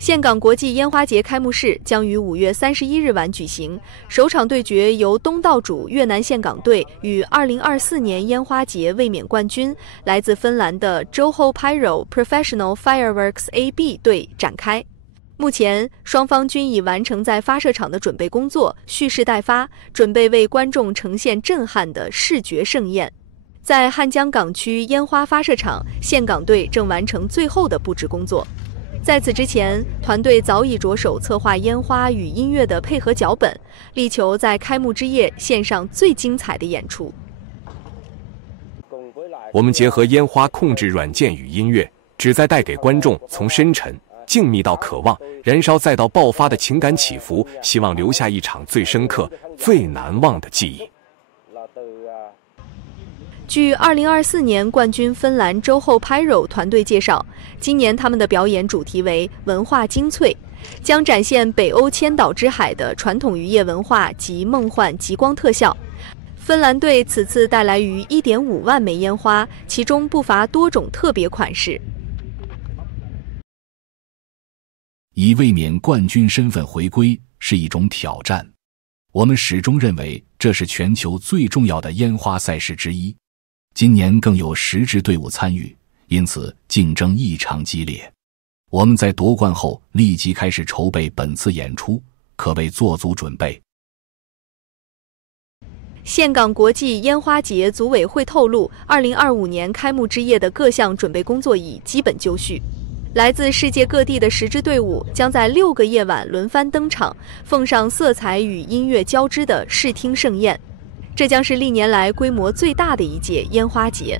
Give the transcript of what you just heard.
岘港国际烟花节开幕式将于5月31日晚举行，首场对决由东道主越南岘港队与2024年烟花节卫冕冠军来自芬兰的 Joho Pyro Professional Fireworks AB 队展开。目前，双方均已完成在发射场的准备工作，蓄势待发，准备为观众呈现震撼的视觉盛宴。在汉江港区烟花发射场，岘港队正完成最后的布置工作。在此之前，团队早已着手策划烟花与音乐的配合脚本，力求在开幕之夜献上最精彩的演出。我们结合烟花控制软件与音乐，旨在带给观众从深沉、静谧到渴望、燃烧再到爆发的情感起伏，希望留下一场最深刻、最难忘的记忆。据2024年冠军芬兰 Joho Pyro 团队介绍，今年他们的表演主题为文化精粹，将展现北欧千岛之海的传统渔业文化及梦幻极光特效。芬兰队此次带来逾1.5万枚烟花，其中不乏多种特别款式。以卫冕冠军身份回归是一种挑战，我们始终认为这是全球最重要的烟花赛事之一。今年更有10支队伍参与，因此竞争异常激烈。我们在夺冠后立即开始筹备本次演出，可谓做足准备。岘港国际烟花节组委会透露，2025年开幕之夜的各项准备工作已基本就绪。来自世界各地的10支队伍将在6个夜晚轮番登场，奉上色彩与音乐交织的视听盛宴。这将是历年来规模最大的一届烟花节。